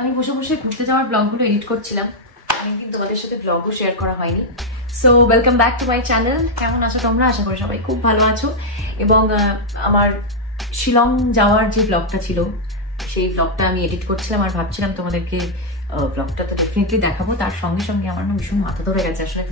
আমি বসে বসে ঘুরতে যাওয়ার ব্লগগুলো এডিট করছিলাম, অনেকদিন তোমাদের সাথে ব্লগও শেয়ার করা হয়নি। So welcome back to my channel. কেমন আছো তোমরা? আশা করি সবাই খুব ভালো আছো। এবং আমার শিলং যাওয়ার যে ব্লগটা ছিল সেই ব্লগটা আমি এডিট করছিলাম আর ভাবছিলাম তোমাদেরকে ব্লগটা তো ডেফিনেটলি দেখাবো। তার সঙ্গে সঙ্গে আমার না ভীষণ মাথা ধরে গেছে আসলে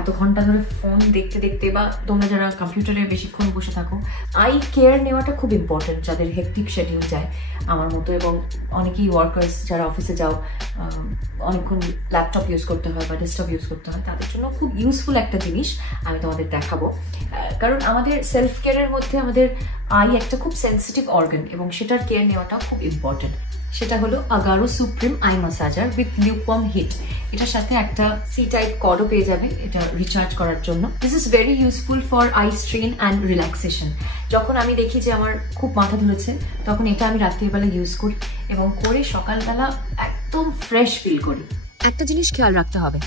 এত ঘন্টা ধরে ফোন দেখতে দেখতে, বা তোমরা যারা কম্পিউটারে বেশিক্ষণ বসে থাকো, আই কেয়ার নেওয়াটা খুব ইম্পর্টেন্ট যাদের হেক্টিক শিডিউল যায় আমার মতো। এবং অনেকেই ওয়ার্কার্স যারা অফিসে যাও, অনেকক্ষণ ল্যাপটপ ইউজ করতে হয় বা ডেস্কটপ ইউজ করতে হয়, তাদের জন্য খুব ইউজফুল একটা জিনিস আমি তোমাদের দেখাবো। কারণ আমাদের সেলফ কেয়ারের মধ্যে আমাদের আই একটা খুব সেন্সিটিভ অর্গান এবং সেটার কেয়ার নেওয়াটাও খুব ইম্পর্টেন্ট। সেটা হলো Agaro supreme eye massager with lukewarm heat. এটার সাথে একটা সি টাইপ কর্ডও পেয়ে যাবে এটা রিচার্জ করার জন্য। This is very useful for I strain and relaxation. যখন আমি দেখি যে আমার খুব মাথা ধরেছে, তখন এটা আমি রাত্রিবেলা ইউজ করি এবং করে সকালবেলা একদম ফ্রেশ ফিল করি। একটা জিনিস খেয়াল রাখতে হবে,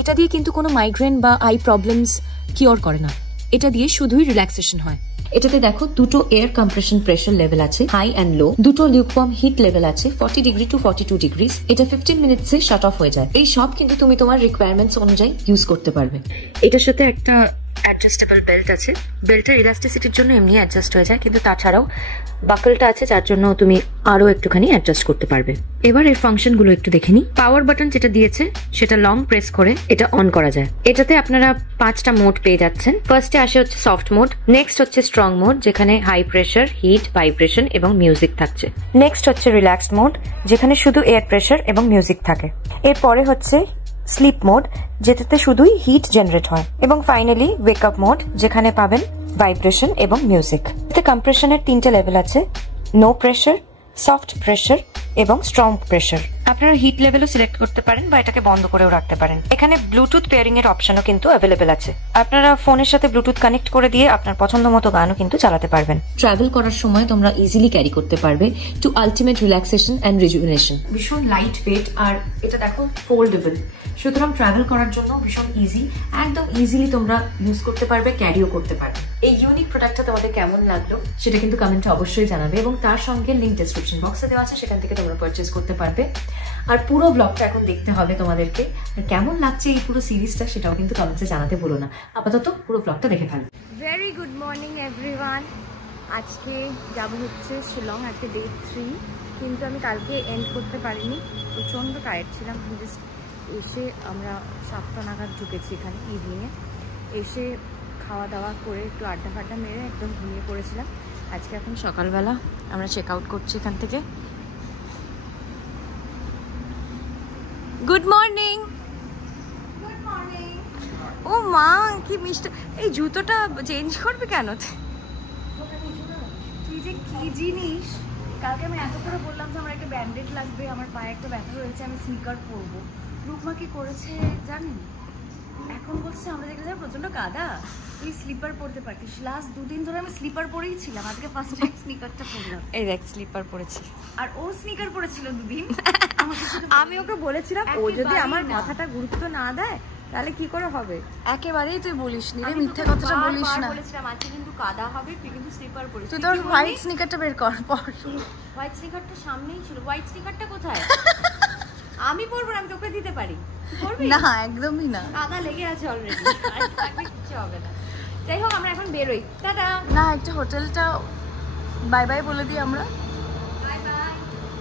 এটা দিয়ে কিন্তু কোনো মাইগ্রেন বা আই প্রবলেমস কিওর করে না, এটা দিয়ে শুধুই রিল্যাক্সেশন হয়। এটাতে দেখো দুটো এয়ার কম্প্রেশন প্রেশার লেভেল আছে, হাই অ্যান্ড লো। দুটো লিউকওয়ার্ম হিট লেভেল আছে, 40 ডিগ্রি টু 42 ডিগ্রি। এটা 15 মিনিটসে শাট অফ হয়ে যায়। এই সব কিন্তু তুমি তোমার রিকোয়ারমেন্টস অনুযায়ী ইউজ করতে পারবে। এটার সাথে একটা অ্যাডজাস্টেবল বেল্ট আছে, বেল্টের ইলাস্টিসিটির জন্য এমনি অ্যাডজাস্ট হয়ে যায়, কিন্তু তাছাড়াও বাকলটা আছে যার জন্য তুমি আরো একটুখানি অ্যাডজাস্ট করতে পারবে। এবার এর ফাংশনগুলো একটু দেখে নিই। পাওয়ার বাটন যেটা দিয়েছে সেটা লং প্রেস করে এটা অন করা যায়। এটাতে আপনারা 5টা মোড পেয়ে যাচ্ছেন। ফার্স্টে আসে হচ্ছে সফট মোড, নেক্সট হচ্ছে স্ট্রং মোড যেখানে হাই প্রেশার, হিট, ভাইব্রেশন এবং মিউজিক থাকছে। নেক্সট হচ্ছে রিল্যাক্সড মোড যেখানে শুধু এয়ার প্রেশার এবং মিউজিক থাকে। এরপরে হচ্ছে স্লিপ মোড যেটাতে শুধুই হিট জেনারেট হয়। এবং ফাইনালি ওয়েক আপ মোড যেখানে পাবেন ভাইব্রেশন এবং মিউজিক। এতে কম্প্রেশনের 3টে লেভেল আছে, নো প্রেশার, সফট প্রেশার এবং স্ট্রং প্রেশার। আপনারা হিট লেভেলও সিলেক্ট করতে পারেন বা এটাকে বন্ধ করেও রাখতে পারেন। এখানে ব্লুটুথ পেয়ারিং এর অপশনও কিন্তু অ্যাভেলেবেল আছে। আপনারা ফোনের সাথে ব্লুটুথ কানেক্ট করে দিয়ে আপনার পছন্দ মতো গানও কিন্তু চালাতে পারবেন। ট্রাভেল করার সময় তোমরা ইজিলি ক্যারি করতে পারবে to ultimate relaxation and rejuvenation. ভীষণ লাইট ওয়েট আর এটা দেখো ফোল্ডেবল, সুতরাং ট্রাভেল করার জন্য ভীষণ ইজি, একদম ইজিলি তোমরা ইউজ করতে পারবে, ক্যারিও করতে পারবে। এই ইউনিক প্রোডাক্টটা তোমাদের কেমন লাগলো সেটা কিন্তু কমেন্টে অবশ্যই জানাবে এবং তার সঙ্গে লিঙ্ক ডেসক্রিপশন বক্সে দেওয়া আছে, সেখান থেকে তোমরা পারচেজ করতে পারবে। আর পুরো ব্লগটা এখন দেখতে হবে তোমাদেরকে, কেমন লাগছে এই পুরো সিরিজটা সেটাও কিন্তু কমেন্টে জানাতে ভুলো না। আপাতত পুরো ব্লগটা দেখে ফেলো। Very good morning everyone. আজকে যাব হচ্ছে শিলং, আজকে ডে 3, কিন্তু আমি কালকে এন্ড করতে পারিনি, প্রচণ্ড টায়ার্ড ছিলাম। জাস্ট এসে আমরা 7টা নাগাদ ঢুকেছি এখানে ইভিনিংয়ে, এসে খাওয়া দাওয়া করে একটু আড্ডা ফাড্ডা মেরে একদম ঘুমিয়ে পড়েছিলাম। আজকে এখন সকালবেলা আমরা চেক আউট করছি এখান থেকে। Good morning. Good morning. ও মা কি মিষ্টি। এই জুতোটা চেঞ্জ করবে কেন? তুই যে কি জিনিস, কালকে আমি এত করে বললাম যে আমার একটা ব্যান্ডেড লাগবে, আমার পায়ে একটা ব্যথা রয়েছে, আমি স্নিকার পরবো। রূপমা কি করেছে জানেন, এখন বলছে আমরা দেখে যাবো প্রচন্ড কাদা, তুই স্লিপার পরতে পারতিস। লাস্ট 2 দিন ধরে আমি স্লিপার পরেই ছিলাম, আজকে ফার্স্ট টাইম স্নিকারটা পরলাম। এই দেখ স্লিপার পরেছি, আর ও স্নিকার পরেছিল 2 দিন। আমি ওকে বলেছিলাম ও যদি আমার কথাটা গুরুত্ব না দেয় তাহলে কি করে হবে। একেবারেই তুই বলিস নি রে, মিথ্যে কথাটা বলিস না। বলেছিলাম আজকে কিন্তু কাদা হবে, তুই কিন্তু স্লিপার পরিস। তুই তোর হোয়াইট স্নিকারটা বের কর। হোয়াইট স্নিকারটা সামনেই ছিল। হোয়াইট স্নিকারটা কোথায়? আমি পরবো না, আমি তোকে দিতে পারি। না একদমই না, কাদা লেগে আছে অলরেডি, কিচ্ছু হবে না। যাই হোক আমরা এখন বেরোই, টাটা। না একটা হোটেলটা বাই বাই বলে দিই আমরা। Bye bye.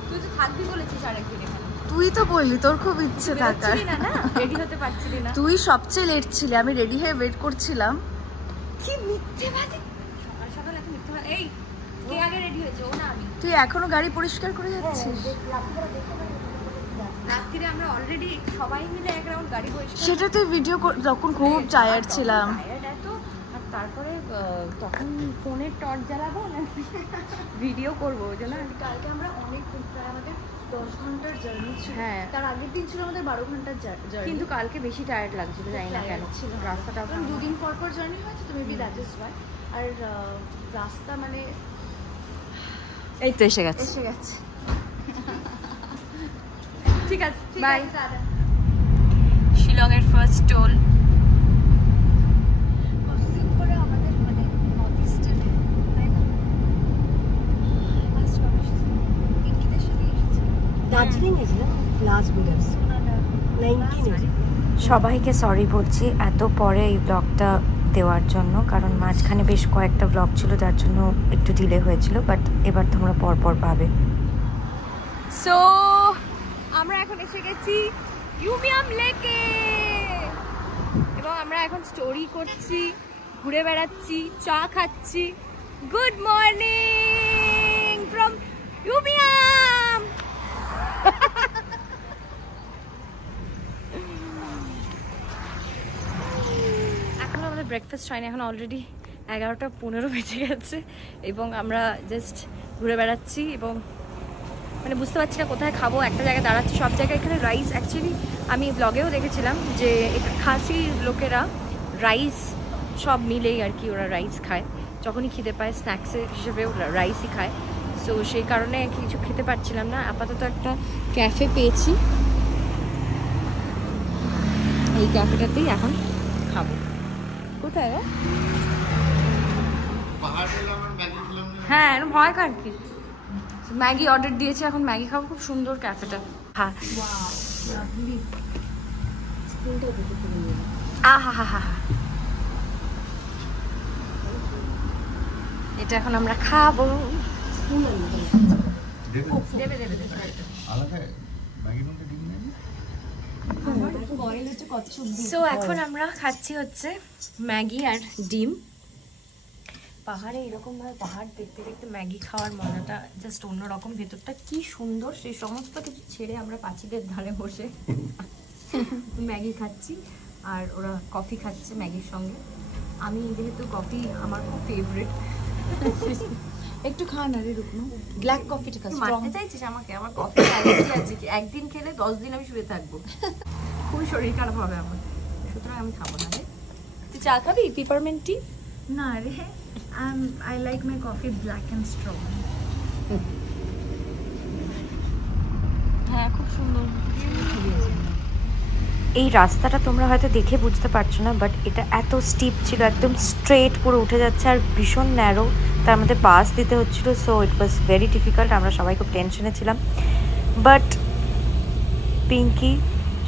তুই তো থাকবি বলেছিস আরেকদিন এখানে। তুই তো বললি তোর খুব ইচ্ছে থাকার। না রেডি হতে পারছিলি না, তুই সবচেয়ে লেট ছিলি, আমি রেডি হয়ে ওয়েট করছিলাম। কি মিথ্যেবাদী, সকাল সকাল এত মিথ্যে। এই কে আগে রেডি হয়েছে, ও না আমি? তুই এখনো গাড়ি পরিষ্কার করে যাচ্ছিস? রাত্রিরে আমরা অলরেডি সবাই মিলে এক রাউন্ড গাড়ি পরিষ্কার। সেটা তুই ভিডিও তখন খুব টায়ার্ড ছিলাম, এত। আর তারপরে তখন ফোনের টর্চ জ্বালাবো না ভিডিও করবো, ওই জন্য কালকে আমরা অনেক আমাদের 10 ঘন্টার জার্নি ছিল। হ্যাঁ, তার আগের দিন ছিল আমাদের 12 ঘন্টার জার্নি, কিন্তু কালকে বেশি টায়ার্ড লাগছিল, জানি না কেন ছিল রাস্তাটা। 2 দিন পর পর জার্নি হয়েছে তো মেবি দ্যাট ইজ ওয়াই। আর রাস্তা মানে এই তো এসে গেছে ঠিক আছে, বাই। শিলং এর ফার্স্ট টোল। কতদিন পরে আমাদের মানে নর্থ ইস্টে, তাই না? ফার্স্ট সবাইকে সরি বলছি এত পরে এই ব্লগটা দেওয়ার জন্য, কারণ মাঝখানে বেশ কয়েকটা ব্লগ ছিল যার জন্য একটু ডিলে হয়েছিল, বাট এবার তোমরা পরপর পাবে। সো আমরা এখন এসে গেছি ইউমিয়াম লেকে এবং আমরা এখন স্টোরি করছি, ঘুরে বেড়াচ্ছি, চা খাচ্ছি। Good morning from Umiam. এখন আমাদের ব্রেকফাস্ট হয়নি, এখন অলরেডি 11:15 বেজে গেছে এবং আমরা জাস্ট ঘুরে বেড়াচ্ছি এবং মানে বুঝতে পারছি না কোথায় খাবো। একটা জায়গায় দাঁড়াচ্ছি, সব জায়গায় এখানে রাইস। অ্যাকচুয়ালি আমি ব্লগেও দেখেছিলাম যে খাসি লোকেরা রাইস সব মিলেই আর কি ওরা রাইস খায়, যখনই খিদে পায় স্ন্যাক্সের হিসেবে ওরা রাইসই খায়। সো সেই কারণে কিছু খেতে পারছিলাম না। আপাতত একটা ক্যাফে পেয়েছি, এই ক্যাফেটাতেই এখন খাবো। কোথায় গো? হ্যাঁ ভয় কার কি, ম্যাগি অর্ডার দিয়েছে, এখন ম্যাগি খাবো। খুব সুন্দর ক্যাফেটা। হ্যাঁ এটা এখন আমরা খাবো। সো এখন আমরা খাচ্ছি হচ্ছে ম্যাগি আর ডিম। পাহাড়ে এরকম ভাবে পাহাড় দেখতে দেখতে ম্যাগি খাওয়ার মজাটা জাস্ট অন্যরকম। ভেতরটা কি সুন্দর, সেই সমস্ত কিছু ছেড়ে আমরা পাঁচিলের ধারে বসে ম্যাগি খাচ্ছি আর ওরা কফি খাচ্ছে ম্যাগির সঙ্গে। আমি যেহেতু কফি আমার খুব ফেভারিট, একটু খান না রে রুকনো, ব্ল্যাক কফিটা খা। মারতে চাইছিস আমাকে? আমার কফি অ্যালার্জি আছে কি, একদিন খেলে 10 দিন আমি শুয়ে থাকবো, খুবই শরীর খারাপ হবে আমার, সুতরাং আমি খাবো না রে। তুই চা খাবি পিপারমেন্ট টি? না রে, I like my coffee black and strong. হ্যাঁ খুব সুন্দর। এই রাস্তাটা তোমরা হয়তো দেখে বুঝতে পারছো না, বাট এটা এত স্টিপ ছিল, একদম স্ট্রেট পুরো উঠে যাচ্ছে আর ভীষণ ন্যারো, তার মধ্যে বাস দিতে হচ্ছিল। So it was very difficult, আমরা সবাই খুব টেনশনে ছিলাম। But Pinky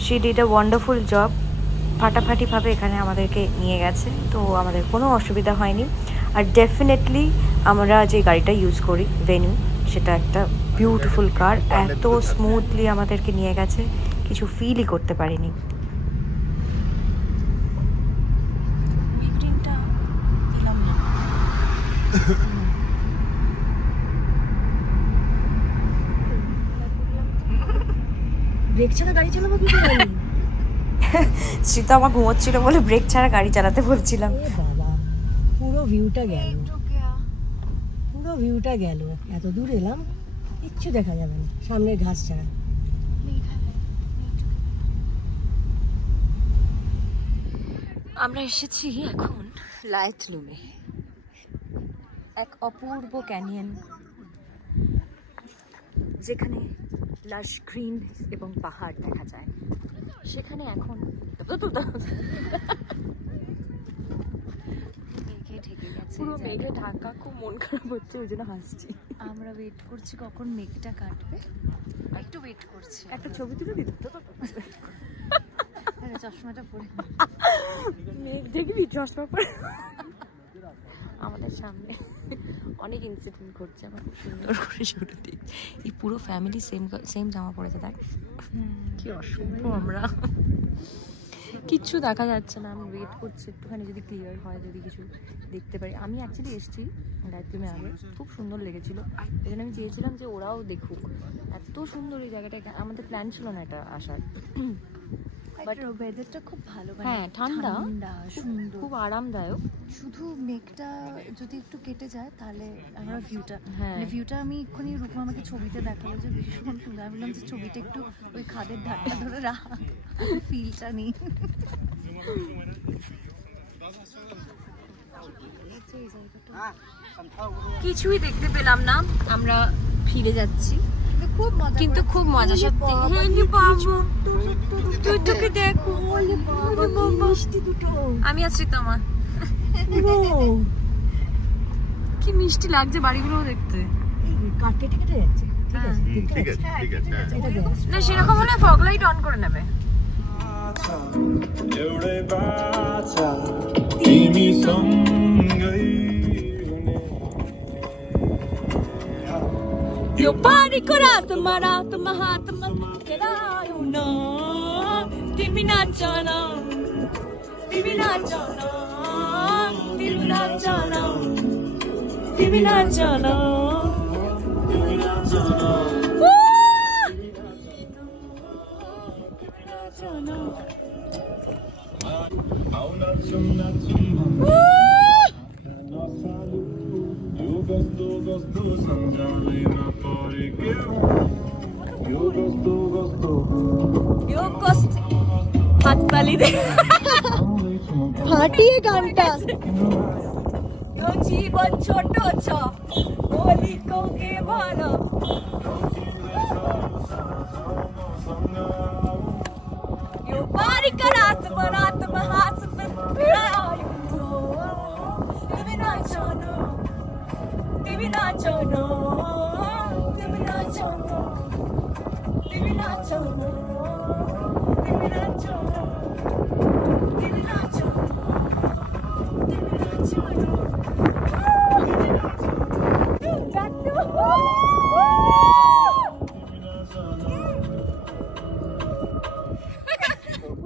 she did a wonderful job, ফাটাফাটিভাবে এখানে আমাদেরকে নিয়ে গেছে, তো আমাদের কোনো অসুবিধা হয়নি। আর ডেফিনেটলি আমরা যে গাড়িটা ইউজ করি ভেনু, সেটা একটা বিউটিফুল কার, এত স্মুথলি আমাদেরকে নিয়ে গেছে কিছু ফিলই করতে পারিনি। ব্রেক ছাড়া গাড়ি চালাবো কি করে? শ্রীতা আমার ঘুমোচ্ছিল বলে ব্রেক ছাড়া গাড়ি চালাতে বলছিলাম। বাবা পুরো ভিউটা গেল, পুরো ভিউটা গেল। এত দূর এলাম, কিচ্ছু দেখা যাবে না সামনের ঘাস ছাড়া। আমরা এসেছি এখন লাইতলুমে, এক অপূর্ব ক্যানিয়ন যেখানে লাশ গ্রিন এবং পাহাড় দেখা যায়। সেখানে এখন মেঘে ঢেকে গেছে, পুরো মেঘে ঢাকা, খুব মন খারাপ হচ্ছে, ওই জন্য হাসছি। আমরা ওয়েট করছি কখন মেঘটা কাটবে, একটু ওয়েট করছি। একটা ছবি তুলে দিত চশমাটা পরে, মেঘ দেখবি চশমা পরে। আমাদের সামনে অনেক ইনসিডেন্ট ঘটছে, আমার খুব সুন্দর করে ছবি দিই। এই পুরো ফ্যামিলি সেম জামা পরেছে, দেখ কি অসভ্য আমরা। কিচ্ছু দেখা যাচ্ছে না, আমি ওয়েট করছি একটুখানি যদি ক্লিয়ার হয়, যদি কিছু দেখতে পারি। আমি অ্যাকচুয়ালি এসেছি লাইতলুমে আগে, খুব সুন্দর লেগেছিলো, এই জন্য আমি চেয়েছিলাম যে ওরাও দেখুক। এত সুন্দর এই জায়গাটা, আমাদের প্ল্যান ছিল না এটা আসার। বাট ওয়েদারটা খুব ভালো, হ্যাঁ ঠান্ডা, সুন্দর, খুব আরামদায়ক। শুধু মেঘটা যদি একটু কেটে যায় তাহলে আমরা ভিউটা, হ্যাঁ ভিউটা আমি এক্ষুনি রূপম আমাকে ছবিতে দেখালো যে ভীষণ সুন্দর। আমি বললাম যে ছবিটা একটু ওই খাদের ধারটা ধরে রাখ, ফিলটা নিই। কিছুই দেখতে পেলাম না, আমরা ফিরে যাচ্ছি, কিন্তু খুব মজা সত্যি। তুই তোকে দেখো, আমি আছি তোমার, কি মিষ্টি লাগছে বাড়িগুলো দেখতে। কেটে কেটে যাচ্ছে। ঠিক আছে, ঠিক আছে, ঠিক আছে। এটা দেখ। না সেরকম হলে ফগ লাইট অন করে নেবে। Yo pari corazzo marato mahato makerayo na diminachana diminachana diminachana diminachana diminachana হাততালি দে ফাটিয়ে গানটা। জীবন ছোট ছ বলি কোকে ভালো Io pari caratto marato mahatso perayo diminachana diminachana diminachana diminachana diminachana diminachana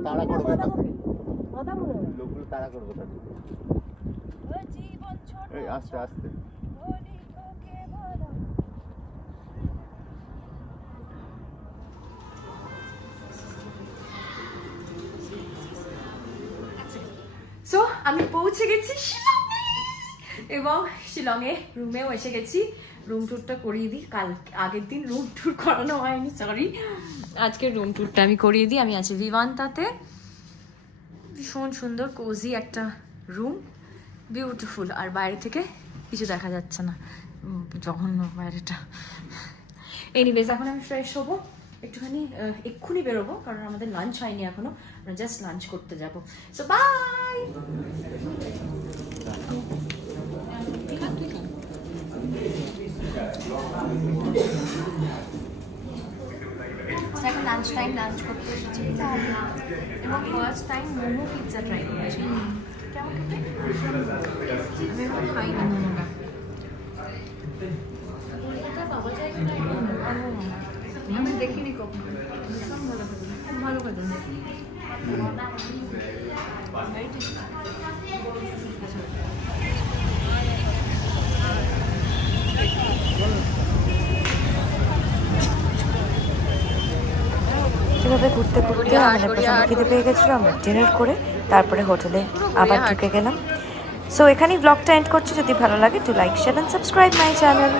তাড়া করবে লোকগুলো তাড়া করবে তাদের। এই আস্তে আস্তে সো আমি পৌঁছে গেছি শিলংয়ে এবং শিলংয়ে রুমেও এসে গেছি। রুম ট্যুরটা করিয়ে দিই। কাল আগের দিন রুম ট্যুর করানো হয়নি, সরি। আজকে রুম ট্যুরটা আমি করিয়ে দিই। আমি আছি ভিভান্তাতে। ভীষণ সুন্দর কোজি একটা রুম, বিউটিফুল। আর বাইরে থেকে কিছু দেখা যাচ্ছে না, জঘন্য বাইরেটা। এনিওয়েজ এখন আমি ফ্রেশ হবো, একটুখানি এক্ষুনি বেরোবো, কারণ আমাদের লাঞ্চ হয়নি এখনো। আমরা জাস্ট লাঞ্চ করতে যাবো। So bye. এখন লাঞ্চ টাইম, লাঞ্চ করতে এসেছি এবং first time momo pizza try করেছি। কেমন খেতে? আমি এখন খাইনি মোমোটা। পাওয়া যায় আমি দেখিনি কখনো। খুব ভালো খেতে। সেভাবে ঘুরতে ঘুরতে আমাদের প্রচন্ড খিদে পেয়ে গেছিলো। আমরা ডিনার করে তারপরে হোটেলে আবার ঢুকে গেলাম। সো এখানেই ব্লগটা এন্ড করছি। যদি ভালো লাগে to like share and subscribe my channel.